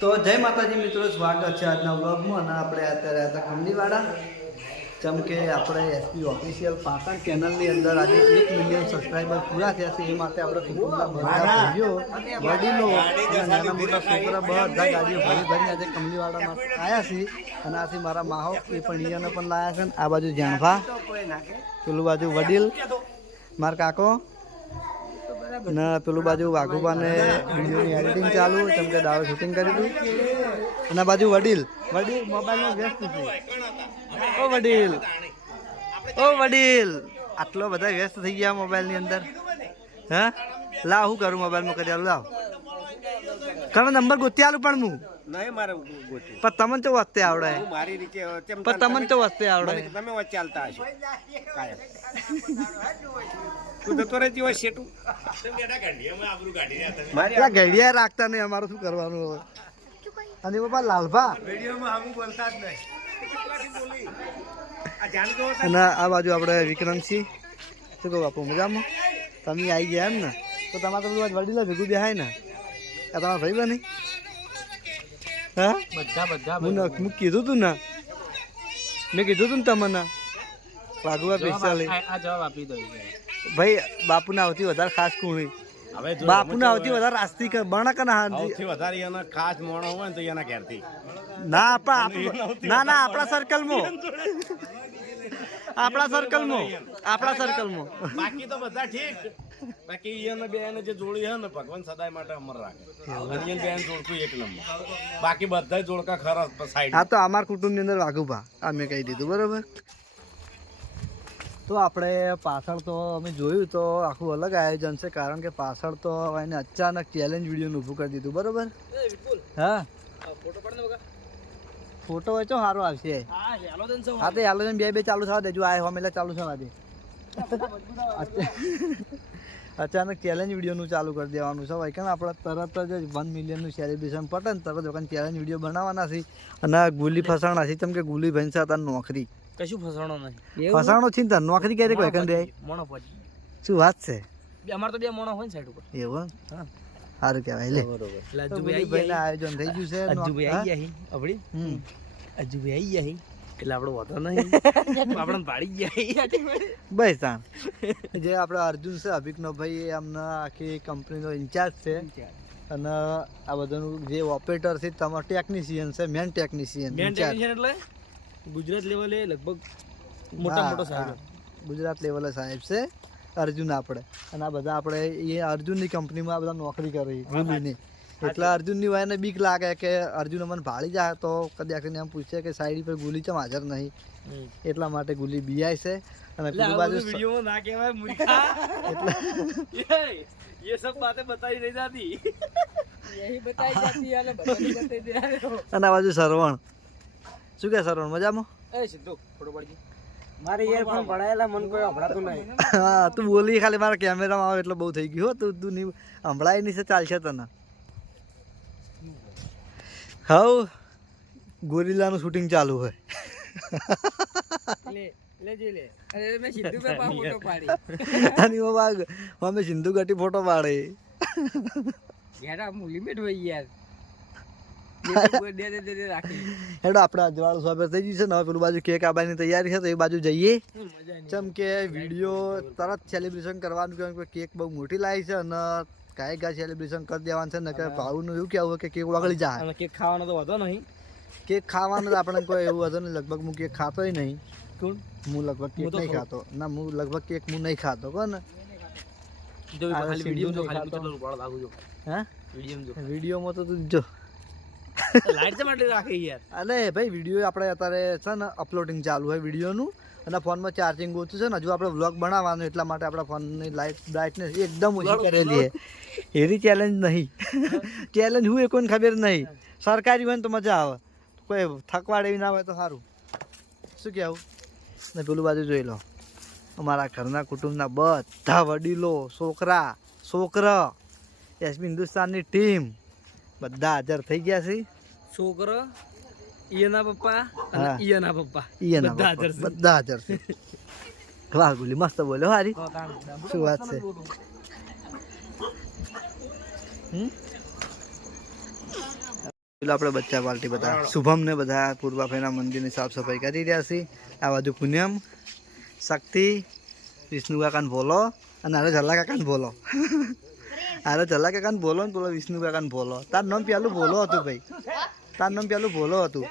તો જય માતાજી મિત્રો, સ્વાગત છે આજના વ્લોગમાં. અને આપણે અત્યારે હતા કંડલીવાડા, જેમ કે આપણે એસપી ઓફિશિયલ પાટણ ચેનલની અંદર આજે 1 મિલિયન સબસ્ક્રાઈબર પૂરા થયા છે. એ માટે આપણે કુટુંબના બધા ભાઈઓ, વડીલો અને નાના મોટા છોકરા બધા ગાડીઓ ભરી ભરીને આજે કંડલીવાડામાં આવ્યા છે. અને આથી મારા માહો એ પણ અહીંયાને પણ લાયા છે. આ બાજુ જાણભા, પેલું બાજુ વડીલ મારા કાકો, ને પેલું બાજુ વાઘુબાને વિડીયોની એડિટિંગ ચાલુ, કેમ કે દાવે શૂટિંગ કરી હતું. અને બાજુ વડીલ મોબાઈલમાં વ્યસ્ત છે. ઓ વડીલ, આટલો બધા વ્યસ્ત થઈ ગયા મોબાઈલની અંદર. હા, લાવ હું કરું મોબાઈલમાં કરી આલું, લાવ ઘણો નંબર ગોતી આલું. પણ હું નહીં મારે પણ તમને તો વસ્તે આવડે, મારી રીતે પણ તમને તો વસ્તે આવડે. તમે વચ્ચે ચાલતા હશો કાયમ. તું તો તોરે જીવો શેટું મારી ઘડિયા રાખતા નહીં, અમારે શું કરવાનું હવે. અને બાપા લાલભા વિડીયોમાં હમ બોલતા જ નહીં. અને આ બાજુ આપણે વિક્રમસિંહ, શું કહું બાપુ મજામાં? તમે આવી ગયા એમ ને? તો તમારે તો બધું વડીલો ભેગું બેહાય ને? આ તમારા ભાઈ બની? હા, બધા હું કીધું તું ને, મેં કીધું તું ને તમને વાઘુબા પિસ્તાલી. આ જવાબ આપી દો ભાઈ બાપુના આવતી વધારે ખાસ કુણી, બાપુના આવતી વધારે આસ્તી બણક ને સૌથી વધારે એના ખાસ મોણો હોય ને તો એના ઘેરથી ના ના આપણા સર્કલમાં બાકી તો બધા ઠીક. બાકી એને બે જે જોડી છે ને ભગવાન સદાય માટે અમર રાખે. અને બે જોડકું એક નંબર. બાકી બધા જોડકા ખરા સાઈડ. આ તો અમારા કુટુંબની અંદર વાઘુભા આ મેં કહી દીધું બરોબર. તો આપણે પાછળ તો અમે જોયું તો આખું અલગ આયોજન છે, કારણ કે પાછળ તો એને અચાનક ચેલેન્જ વિડીયો ઊભું કરી દીધું બરોબર. હા, ફોટો હોય તો સારો આવશે. હા તો હેલોજન બે ચાલુ થવા દેજો. આ હોમેલા ચાલુ થવા દે. અચાનક ચેલેન્જ વિડીયોનું ચાલુ કરી દેવાનું છે ભાઈ. કારણ આપણે તરત જ 1 મિલિયનનું સેલિબ્રેશન પટે ને તરત વખત ચેલેન્જ વિડીયો બનાવવાના છે. અને ગુલી ફસાણા છે, કેમ કે ગુલી ભાઈ સાથે નોકરી કશું ફસાણો નહીં. ફસાણો છે ને નોકરી ક્યારે કોઈ કંઈ મોણો પહોંચી શું વાત છે? અમારે તો બે મોણો હોય ને સાઈડ ઉપર. એવું સારું કહેવાય. લે ભાઈ આયોજન થઈ ગયું છે. અજુભાઈ આવી ગયા એટલે આપણો વધો નહીં. આપણે પાડી ગયા બસ તાણ જે આપણે અર્જુન છે અભિકનો ભાઈ, એમના આખી કંપનીનો ઇન્ચાર્જ છે. અને આ બધાનું જે ઓપરેટર છે તમારો ટેકનિશિયન છે, મેન ટેકનિશિયન એટલે ગુજરાત લેવલે લગભગ મોટો સાહેબ. ગુજરાત લેવલે સાહેબ છે અર્જુન આપણે. અને આ બધા આપણે એ અર્જુનની કંપનીમાં આ બધા નોકરી કરી ગુલીની. એટલે અર્જુનની વાયને બીક લાગે કે અર્જુન અમને ભાળી જાય તો કદાચ એમ પૂછે કે સાઈડ પર ગુલી ચમ હાજર નહીં, એટલા માટે ગુલી બીઆઈ છે. અને પેલું બાજુ વિડિયોમાં ના કહેવાય મૂર્ખા. એટલે ये सब बातें बताई नहीं जाती, यही बताई जाती है. અને આ બાજુ સરવણ, શું કે સરવણ મજામાં? એ સિદ્ધુ ફોટો પાડજી. મારે ઈયરફોન પડાયેલા મન કોઈ સંભળાતું નહીં. હા, તું બોલી ખાલી મારા કેમેરામાં આવે એટલે બહુ થઈ ગયું હો. તું નહીં સંભળાય નહીં છે, ચાલશે તને. હાઉ ગોરીલાનું શૂટિંગ ચાલુ હોય. અને અમે સિંધુ ઘાટી ફોટો પાડે. હેડો આપણે અજવાળું સ્વાગત થઈ ગયું છે ને. હવે પેલું બાજુ કેક આવવાની તૈયારી છે તો એ બાજુ જઈએ. જેમ કે વિડીયો તરત સેલિબ્રેશન કરવાનું, કેમ કે કેક બહુ મોટી લાવી છે અને ગાય સેલિબ્રેશન કરી દેવાનું છે ને. કે ભાવનું એવું કેવું કે કેક વગળી જાય. કેક ખાવાનો તો વધો નહીં. કેક ખાવાનું આપણે કોઈ એવું હતું ને. લગભગ હું કેક ખાતોય નહીં. હું લગભગ કેક નહીં ખાતો. ના, હું લગભગ કેક હું નહીં ખાતો. કોને વિડીયોમાં તો તું જો અરે ભાઈ વિડીયો આપણે અત્યારે છે ને અપલોડિંગ ચાલુ હોય વિડીયોનું. અને ફોનમાં ચાર્જિંગ ઓછું છે ને. હજુ આપણે વ્લોગ બનાવવાનું, એટલા માટે આપણા ફોનની બ્રાઇટનેસ એકદમ ઓછી કરેલી છે. એવી ચેલેન્જ નહીં. ચેલેન્જ હું એ કોઈને ખબર નહીં. સરકારી હોય ને તો મજા આવે, કોઈ થકવાડ એવી ના હોય તો સારું. શું કહેવું? ને પેલું બાજુ જોઈ લો, અમારા ઘરના કુટુંબના બધા વડીલો, છોકરા એસબી હિન્દુસ્તાનની ટીમ બધા હાજર થઈ ગયા છે. છોકરો, ઈયના પપ્પા અને ઈયના પપ્પા બધા હાજર છે. વાહ ગુલી મસ્ત બોલ્યો હારી. શું વાત છે? પેલા આપણે બચ્ચા પાર્ટી બધા શુભમ ને બધા પૂર્વાભાઈના મંદિરની સાફ સફાઈ કરી રહ્યા છે. આ બાજુ પૂનમ, શક્તિ, વિષ્ણુ કાકાને ભોલો અને આરે જલ્લા કાકાને ભોલો. આરે જલ્લા કાકાને ભોલો ને પેલો વિષ્ણુ કાકાને ભોલો. તાર નામ પેલું ભોલો હતું ભાઈ, તાર નામ પેલું ભોલો હતું.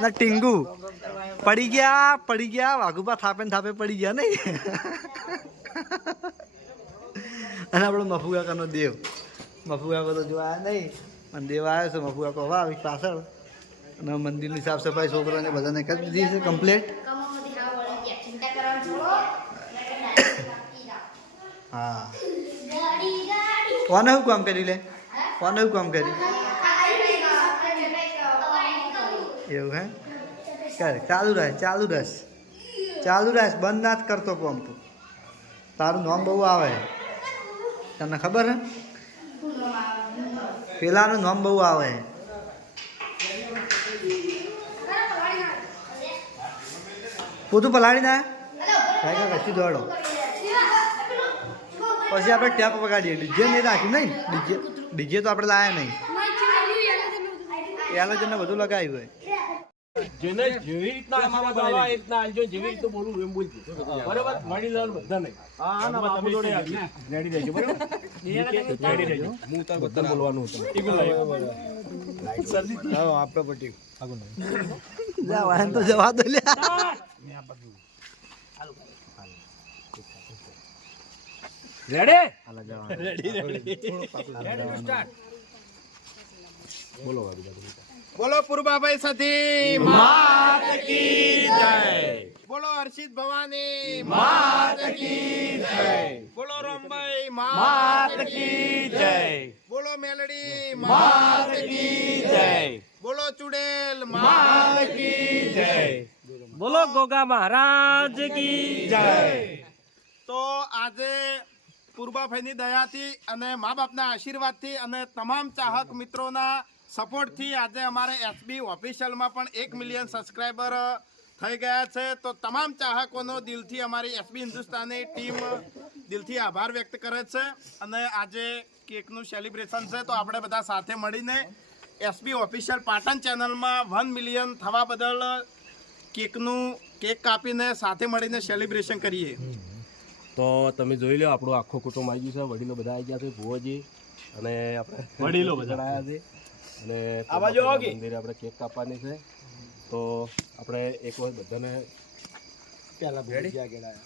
ના ટીંગુ પડી ગયા વાઘુપા થાપે ને થાપે પડી ગયા નહીં. અને આપણો મફુ કાકાનો દેવ, મફુ કાકો તો જોવા નહીં અને દેવ આવ્યો છે. મફુ કાકો હવે આવી પાછળ અને મંદિરની સાફ સફાઈ છોકરાને બધાને કરી દીધી છે કમ્પ્લીટ. હા કોને શું કામ કરી લે, કોને શું કામ કરી એવું હે કર. ચાલુ રહે બંધ ના જ કરતો કોમ. તું તારું નામ બહુ આવે તને ખબર હે, પેલાનું નામ બહુ આવે. પોતું પલાળી ના કશું દોડો પછી આપણે ટેપ વગાડીએ. ડીજે નહીં રાખ્યું નહીં, ડીજે તો આપણે લાયા નહીં. એલોજન ને બધું લગાવ્યું હોય. જેને જેવી રીતના આમાં બોલવા એ રીતના આલજો, જેવી રીતના બોલું એમ બોલજો. બરાબર? મળી લેવાનું બધા નહીં. હા ના બાપુ જોડે રેડી રહેજો. બરાબર? રેડી રહેજો. હું તાર બધા બોલવાનું હતું. ટીકું લાવ્યો. સરજી હા આપણે પટી આગળ જા વાહન તો જવા દો લે. રેડી? Ready start. બોલો બોલો પૂર્વાભાઈ સતી માત કી જય. બોલો હર્ષિત ભવાની માત કી જય. બોલો રામભાઈ માત કી જય. બોલો મેલડી માત કી જય. બોલો ચુડેલ માત કી જય. બોલો ગોગા મહારાજ કી જય. તો આજે પૂર્વાભાઈની દયાથી અને મા બાપના આશીર્વાદથી અને તમામ ચાહક મિત્રોના સપોર્ટથી આજે અમારે એસબી ઓફિશિયલમાં પણ 1 મિલિયન સબસ્ક્રાઈબર થઈ ગયા છે. તો તમામ ચાહકોનો દિલથી અમારી એસબી હિન્દુસ્તાની ટીમ દિલથી આભાર વ્યક્ત કરે છે. અને આજે કેકનું સેલિબ્રેશન છે તો આપણે બધા સાથે મળીને એસબી ઓફિશિયલ પાટણ ચેનલમાં 1 મિલિયન થવા બદલ કેક કાપીને સાથે મળીને સેલિબ્રેશન કરીએ. તો તમે જોઈ લો આપણું આખું કુટુંબ આવી ગયું છે. વડીલો બધા આવી ગયા છે, ભુવોજી અને આપણે વડીલો બધા આવ્યા છે. અને મંદિરે આપણે કેક કાપવાની છે. તો આપણે એક વખત બધાને પહેલા ભૂલી ગયા ગયેલા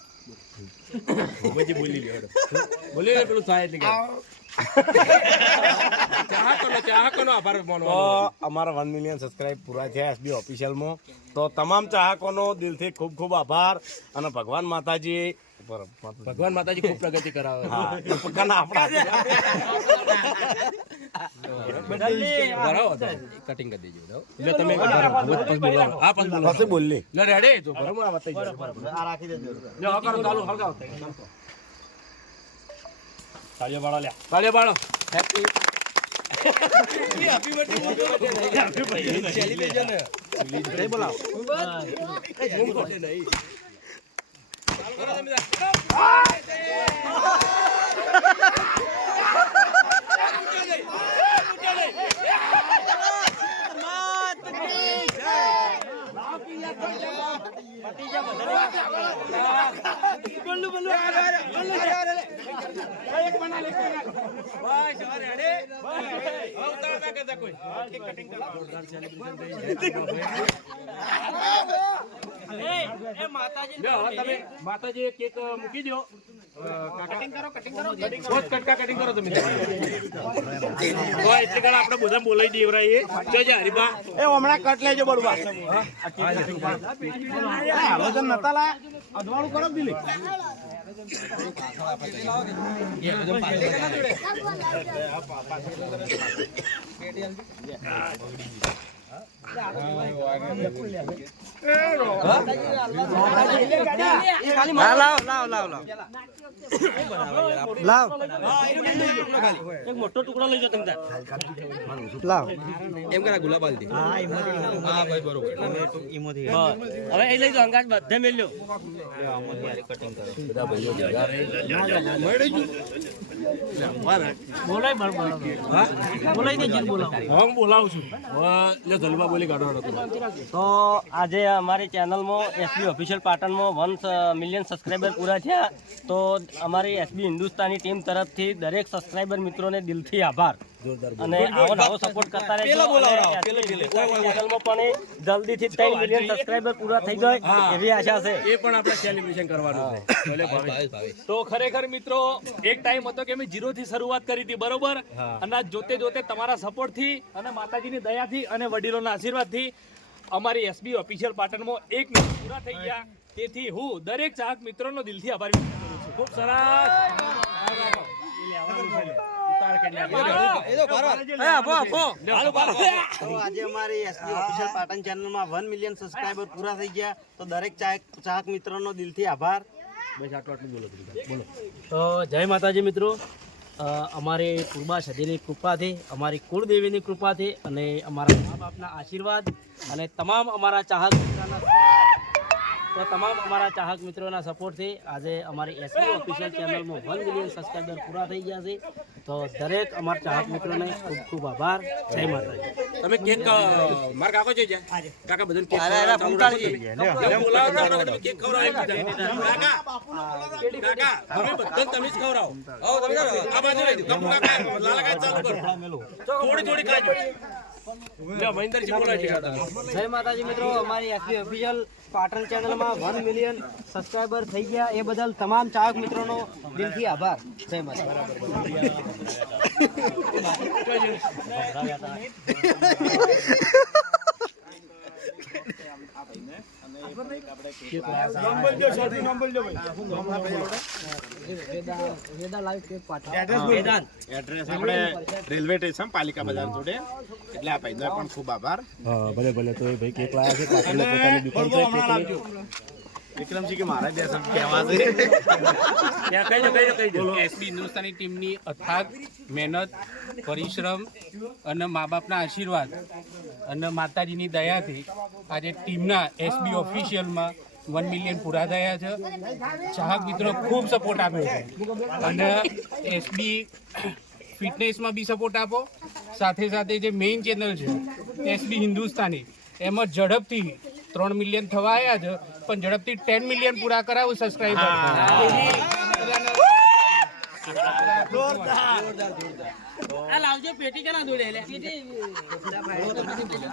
બોલી લે પેલું થાય એટલે ચાહકોનો આભાર માનવાનો. તો અમારા 1 મિલિયન સબસ્ક્રાઇબ પૂરા થયા એસબી ઓફિશિયલમાં. તો તમામ ચાહકોનો દિલથી ખૂબ ખૂબ આભાર. અને ભગવાન માતાજી ખૂબ પ્રગતિ કરાવે. કટિંગ કરી દેજો એટલે તમે બોલી રેડી તો રાખી દેજો. તાળીઓ બાળો લે, તાળીઓ બાળો. હેપી બર્થડે સેલિબ્રેશન નહીં બોલાવો. માતાજી કેક મૂકી દો. કટિંગ કરો તમે. એટલે કાળ આપણે બધા બોલાવી દેવરાઈએ. હરીબા એ હમણાં કટ લેજો બળવા. વજન નતા લાયા અધવાળું કરો દિલી. લાવ એક મોટો ટુકડો લઈ જાઓ તમે તાર. લાવ એમ કરા ગુલાબ આલતી હા ભાઈ બરોબર હવે એ લઈ જાઓ અંગાજ બધે મેલ્યો. બોલાય બરોબર. બોલાય દે જીન બોલાવ. હું બોલાવું છું લે ધલબા બોલી કાઢો તો આજે અમારી ચેનલમાં એસબી ઓફિશિયલ પાટણમાં 1 મિલિયન સબસ્ક્રાઈબર પૂરા થયા. તો અમારી એસબી હિન્દુસ્તાની ટીમ તરફથી દરેક સબસ્ક્રાઈબર મિત્રોને દિલથી આભાર અને આવો નવો સપોર્ટ કરતા રહેજો. ચેનલમાં પણ જલ્દીથી 3 મિલિયન સબસ્ક્રાઈબર પૂરા થઈ જાય એવી આશા છે. એ પણ આપણે સેલિબ્રેશન કરવાનું છે ભલે ભાવેશ. તો ખરેખર મિત્રો એક ટાઈમ હતો કે અમે 0 થી શરૂઆત કરી હતી બરોબર અને જોતે જોતે તમારા સપોર્ટ થી અને માતાજીની દયાથી અને વડીલોના આશીર્વાદથી અમારી એસબી ઓફિશિયલ પાટણમાં 1 મિલિયન પૂરા થઈ ગયા. તેથી હું દરેક ચાહક મિત્રોનો દિલથી આભાર વ્યક્ત કરું છું. ખૂબ સરસ. તો આજે અમારી એસબી ઓફિશિયલ પાટણ ચેનલમાં 1 મિલિયન સબસ્ક્રાઇબર પૂરા થઈ ગયા. તો દરેક ચાહક મિત્રોનો દિલથી આભાર. તો જય માતાજી મિત્રો. અમારી પૂર્વા સદીની કૃપાથી, અમારી કુળદેવીની કૃપાથી અને અમારા મા બાપના આશીર્વાદ અને તમામ અમારા ચાહક મિત્રોના સપોર્ટથી આજે અમારી એસબી ઓફિશિયલ ચેનલમાં 1 મિલિયન સબસ્ક્રાઈબર પૂરા થઈ ગયા છે. તો દરેક અમારા ચાહક મિત્રોને ખૂબ ખૂબ આભાર. જય માતાજી. તમે કેક માર કાકો છે કાકા બધાને કેક બોલાવો કેક ખવડાવો કાકા તમે બધાને તમે જ ખવડાવો આવો તમે આ બાજુ લઈ દો કપુ કાકા લાલા કાકા ચાલુ કરો થોડી ખાજો લે મહેન્દ્રજી બોલાય છે જય માતાજી મિત્રો. અમારી એસબી ઓફિશિયલ પાટણ ચેનલમાં 1 મિલિયન સબસ્ક્રાઈબર થઈ ગયા એ બદલ તમામ ચાહક મિત્રોનો દિલથી આભાર. જય માતાજી. એડ્રેસ આપણે રેલવે સ્ટેશન પાલિકા બજાર જોડે એટલે આ ભાઈનો પણ ખૂબ આભાર. ભલે ભલે તો ભાઈ કેક લાયા છે પાટણની પોતાની દુકાન છે વિક્રમજી કે મારા બે શબ્દ કહેવા છે. એસબી હિન્દુસ્તાની ટીમની અથાગ મહેનત પરિશ્રમ અને મા બાપના આશીર્વાદ અને માતાજીની દયાથી આજે ટીમના એસબી ઓફિશિયલમાં 1 મિલિયન પૂરા થયા છે. ચાહક મિત્રો ખૂબ સપોર્ટ આપ્યો છે અને એસબી ફિટનેસમાં બી સપોર્ટ આપો. સાથે સાથે જે મેઇન ચેનલ છે એસબી હિન્દુસ્તાની એમાં ઝડપથી 3 મિલિયન થવા આવ્યા છે પણ ઝડપથી 10 મિલિયન પૂરા કરાવું સબસ્ક્રાઈબર.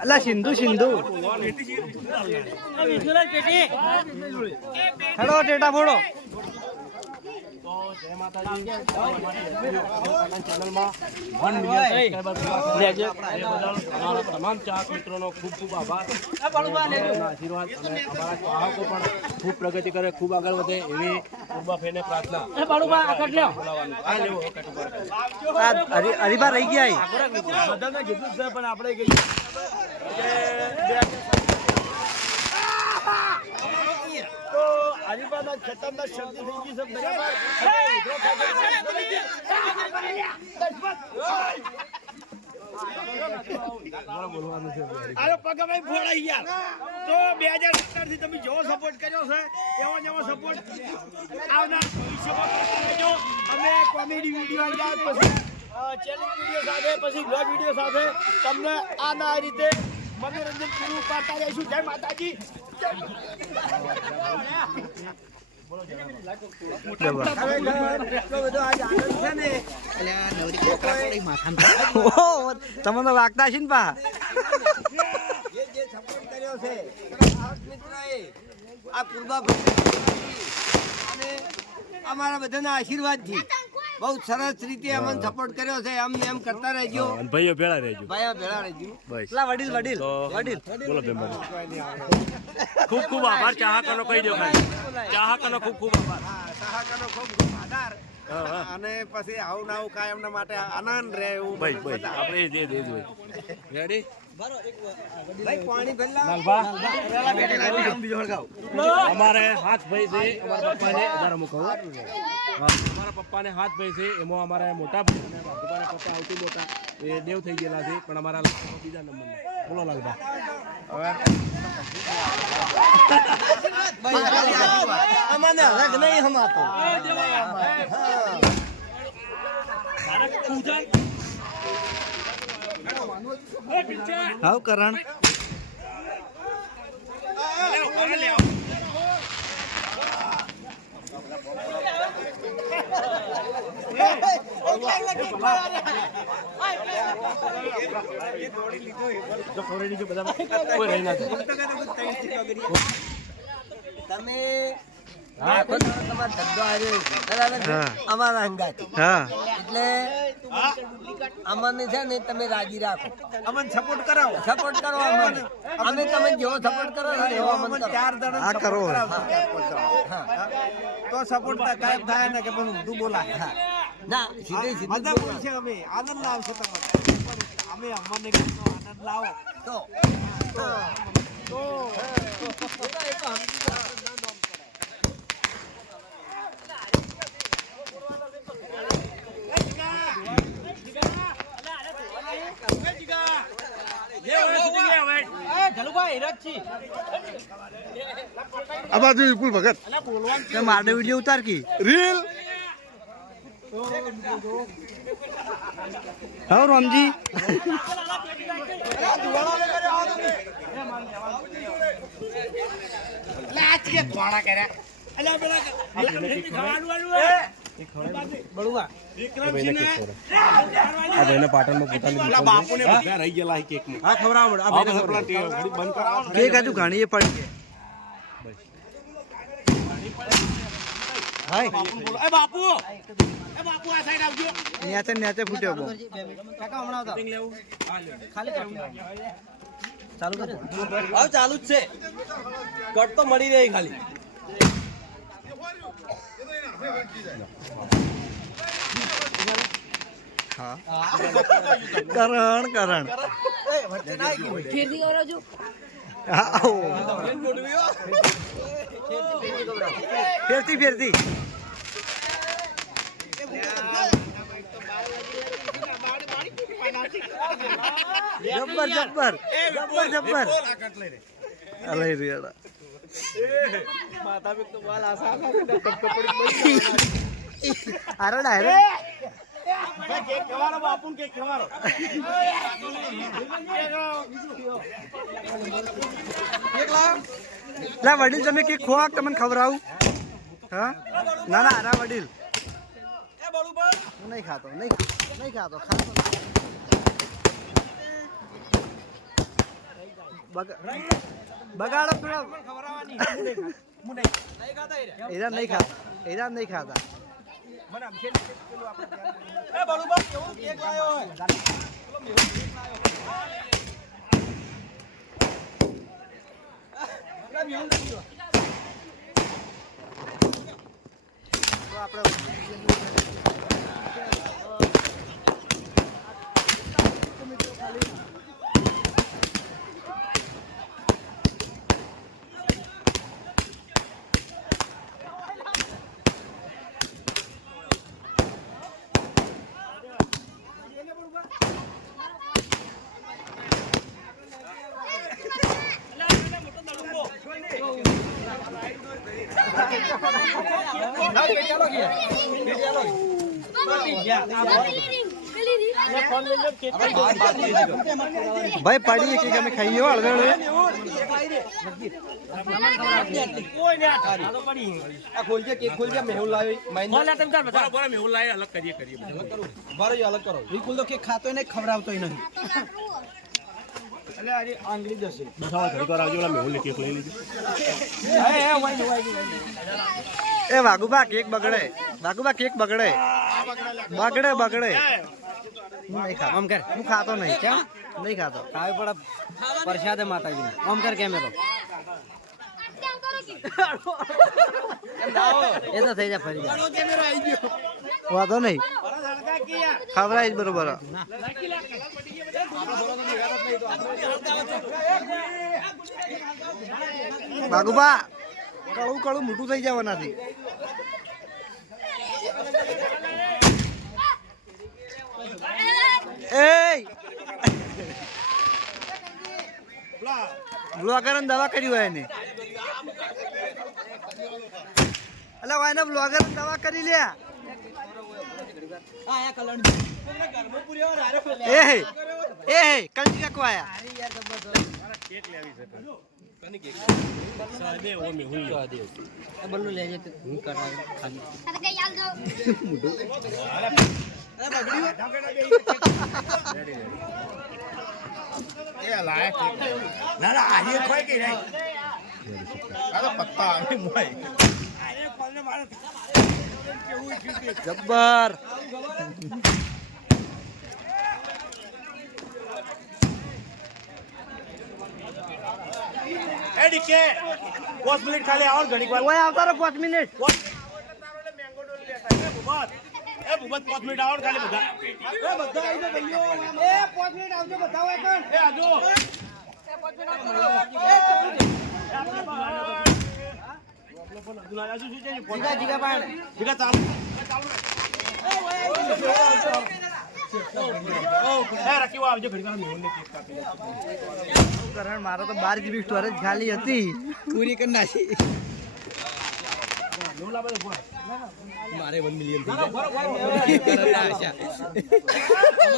અલા સિંધુ હેડો ટેટા ફોડો. તમામ ચાહક મિત્રોનો ખૂબ ખૂબ આભાર. આશીર્વાદ અને અમારા ચાહકો પણ ખૂબ પ્રગતિ કરે, ખૂબ આગળ વધે એવી પૂર્વાફેને પ્રાર્થના. હરીબા રહી ગયા. બધાને કીધું છે પણ આપણે કહીએ તો હરીબાના ખતરનાક શરદી થઈ ગઈ છે બરાબર. પગભાઈ ફોડાઈ ગયા. તો 2017 થી તમે જેવો સપોર્ટ કર્યો છે એવો સપોર્ટ આવનાર ભવિષ્યમાં કરતા રહેજો. અમે કોમેડી વિડીયો આવ્યા પછી ચેલેન્જ વિડીયો સાથે પછી બ્લોગ વિડીયો સાથે તમને આ રીતે મનોરંજન પૂરું પાડતા રહીશું. જય માતાજી. તમને લાગતા છે ને પા અમારા બધાના આશીર્વાદથી બહુ સરસ રીતે અમને સપોર્ટ કર્યો છે. અમને એમ કરતા રહેજો. ભાઈઓ ભેળા રહેજો. વડીલ ખૂબ ખૂબ આભાર ચાહકોનો કહી દો ખાલી ચાહકોનો ખૂબ ખૂબ આભાર. સહાકાનો ખૂબ ખૂબ આભાર. અને પછી આવું ના આવું કાયમ માટે આનંદ રહે એવું ભાઈ આપણે એ જ હોય રેડી ભાઈ પાણી ભરલા અમારે હાથ ભાઈ છે અમારા પપ્પાને અમારા કહું અમારા પપ્પાને હાથ ભાઈ છે એમાં અમારા મોટા ભાઈ અને બાપુપાના પપ્પા આવતી મોટા એ દેવ થઈ ગયેલા છે પણ અમારા બીજા નંબરના બોલો લાલભા અમાને હક નહીં હમાતો હાવ કરણ તમે આખો દાડો તમારો ધંધો આવ્યો છે, બરાબર છે? અમારા અંગાથી હા એટલે અમને છે ને તમે રાજી રાખો, અમને સપોર્ટ કરાવો. સપોર્ટ કરો અમને. અમે તમે જેવો સપોર્ટ કરો છો એવો અમને કરો. આ કરો તો સપોર્ટ કાયમ થાય ને કે બધું ઊંધું બોલાય. ના સીધે સીધું મજા બોલો. છે. અમે આનંદ લાવશો તમારે. અમે અમને કેટલો આનંદ લાવો તો આ બાજુ વિપુલ ભગત મારે વિડીયો ઉતાર કી રીલ હા રામજી બાપુને બધા રહી ગયેલા છે કેકમાં. હા ખવડાવો. કેક હજુ ઘણી એ પડી છે હાય એ બાપુ આ સાઈડ આવજો. ન્યાચે ન્યાચે ફૂટ્યો બહુ ચાલુ જ છે કટ તો મળી રહી ખાલી કરણ કરણ હા, આવો. ફેરતી ફેરતી જબ્બર જબ્બર જબ્બર જબ્બર અલે રિયાડા અરે ડાયરેક્ટ કેક ખવાડો બાપુ, કેક ખવાડો. લા વડીલ તમે કે ખોવાક તમને ખવડાવું હા ના ના અરે વડીલ હું નહીં ખાતો નહીં ખાતો બગાડો થોડા એરા નહીં ખાતા ભાઈ પડી કે અમે ખાઈએ હળવે બિલકુલ તો કેક ખાતો નહીં, ખવડાવતો નહીં. આંગળી જશે. એ વાઘુબા કેક બગડે બગડે હું નહીં ખાતો આમ કર હું ખાતો નહીં કેમ નહીં ખાતો ખાવી પડે પ્રસાદ માતાજી આમ કર કેમેરો એ તો થઈ જાય ફરી જાય વાંધો નહીં ખવરાય જ બરોબર બાગુબા કળું કળું મોટું થઈ જવાનાથી બ્લોગર દવા કરી હોય એને અલા વાયને બ્લોગર દવા કરી લે એ કલજી કાકો આયા જબ્બર મિનિટ ખાલી આવો ઘણી વાર ઓય આવતા રહો 5 મિનિટ એ ભૂપત 5 મિનિટ આવો ખાલી બધા બધા આવી જાઓ ભાઈઓ એ 5 મિનિટ આવજો બધા હોય કોણ એ આજો મારો તો 12 GB સ્ટોરેજ ખાલી હતી પૂરી કરી નાખી મારે 1 મિલિયન થઈ જાય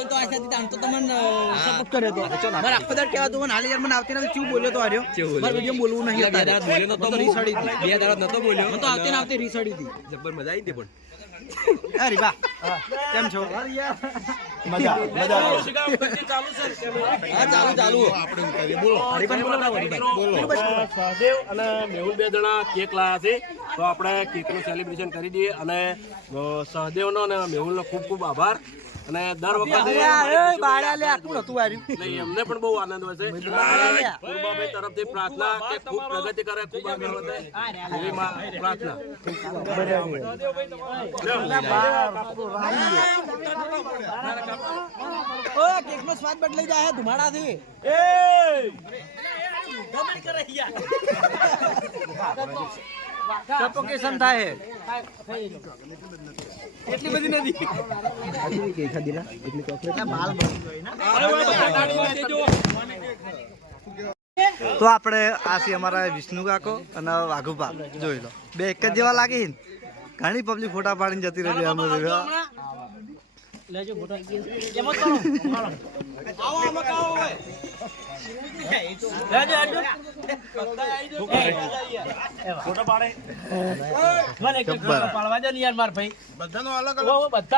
તો આશાથી તાણતો તમને સપોર્ટ કર્યો તો મારે આખો દાડ કહેવા તો મને હાલ યાર મને આવતી નથી શું બોલ્યો તો આર્યો મારે વિડિયો બોલવું નહીં હતા દાડા બોલ્યો તો રીસાડી હતી બે દાડા નતો બોલ્યો મને તો આવતી ને આવતી રીસાડી હતી જબ્બર મજા આવી દે પણ અરે બા કેમ છો મજા ચાલુ આપણે ઉતારીએ બોલો સહદેવ અને મેહુલ બે જણા કેક લાયા છે તો આપણે કેકનું સેલિબ્રેશન કરી દઈએ અને સહદેવનો અને મેહુલનો ખૂબ ખૂબ આભાર અને દર વખતે એમને પણ બહુ આનંદ હોય છે પૂર્વાભાઈ તરફથી પ્રાર્થના કે ખૂબ પ્રગતિ કરે ખૂબ આગળ વધે એવી પ્રાર્થના કેકનો સ્વાદ બદલાઈ જાય ધુમાડાથી સફોકેશન થાય એટલી બધી નથી તો આપણે આ છે અમારા વિષ્ણુ કાકો અને વાઘુપા જોઈ લો બે એક જ જેવા લાગી ઘણી પબ્લિક ફોટા પાડીને જતી રહી અમે બધા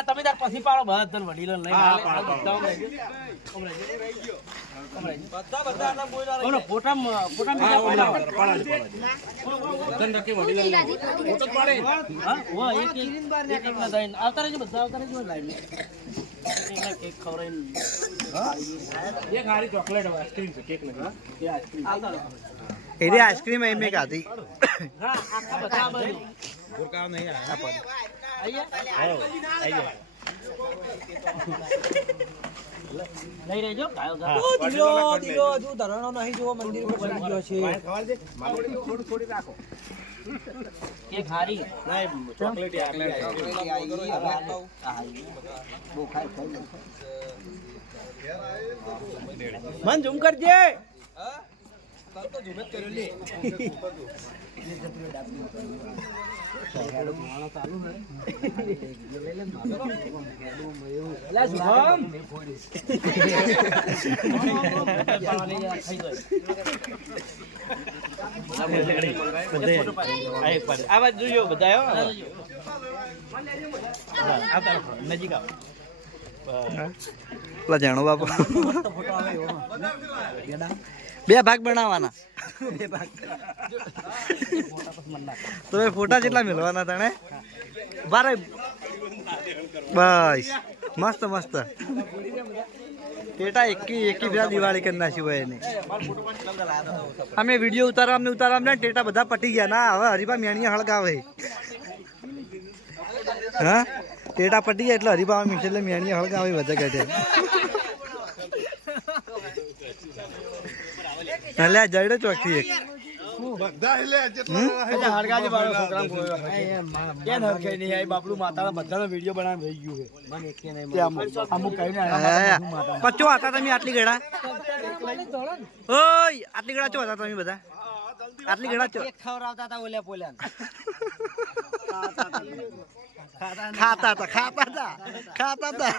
તમે તાર પછી પાડો બધા વડીલો એની આઈસ્ક્રીમ એમ મેં ખાધી લઈ રહેજો ધરણો નહીં જોવો મંદિર બની ગયો છે કેક હારી મન ઝૂમ કરજે આ બાજુ જોયો બધા નજીક આવો પેલા જાણો બાપા બે ભાગ બનાવવાના તો એ ફોટા જેટલા મેળવાના તને બારે બસ મસ્ત મસ્ત ટેટા એકી ફેરા દિવાળી કરી નાખી હોય એને અમે વિડીયો ઉતારવા ને ટેટા બધા પટી ગયા ના હવે હરીફા મેણીયા હળગાવે હા ટેટા પટી જાય એટલે હરીબાવા મીઠે એટલે મેણીએ હળગાવી વધે ઘટે. એટલે આ જડે ચોકથી એક હરગાજી વાળો છોકરાને ખોયો. કેમ હરખાઈ નહીં? આ બાપડું માતાના બધાનો વિડીયો બનાવી રહી ગયું છે. અમુક કહીને પચ્ચો હતા તમે આટલી ગળા? ઓય આટલી ગળા ચો હતા તમે બધા? આટલી ગળા ચો ખવડાવતા હતા ઓલે પોલ્યા ખાતા હતા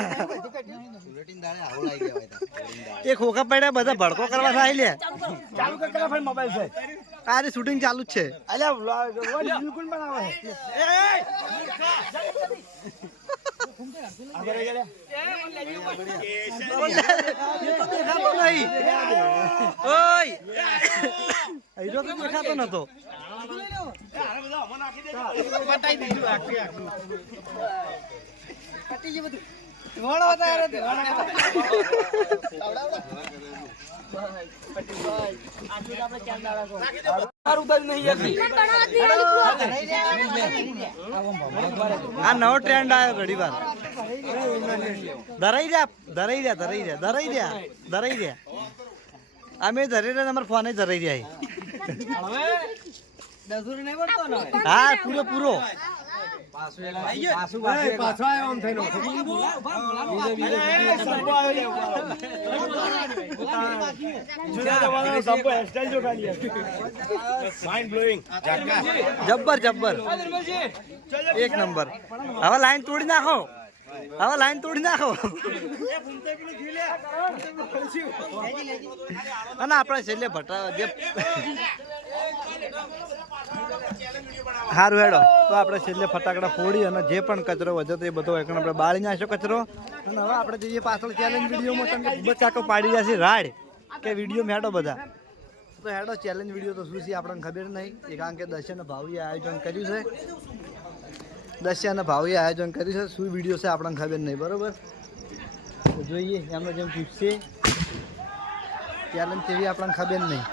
એ ખોખા પડ્યા બધા ભડકો કરવા થાય લે. ચાલુ કર મોબાઈલ છે. આરે શૂટિંગ ચાલુ જ છે. અલ્યા બિલકુલ બનાવે છે. દેખાતો નહીં. ઓય તો દેખાતો નતો. આ નવો ટ્રેન્ડ આવ્યો ઘડી વાર. ધરાઈ રહ્યા અમે ધરી રહ્યા. અમારા ફોને ધરાઈ રહ્યા. હા પૂરો જબ્બર એક નંબર. હવે લાઈન તોડી નાખો. અને આપણે છેલ્લે ભટ્ટા જે સારું હેડો તો આપણે છેલ્લે ફટાકડા ફોડી અને જે પણ કચરો વધ્યો એ બધો એક આપણે બાળી નાખ્યો કચરો. અને હવે આપણે જઈએ પાછળ ચેલેન્જ વિડીયોમાં. તમે ખૂબ જ ચાકો પાડી જશે રાડ કે વિડીયો હેડો બધા. તો હેડો ચેલેન્જ વિડીયો તો શું છે આપણને ખબર નહીં. કારણ કે દશેને ભાવીએ આયોજન કર્યું છે. શું વિડીયો છે આપણને ખબર નહીં. બરોબર તો જોઈએ એમને જેમ પૂછશે ચેલેન્જ કેવી આપણને ખબર નહીં.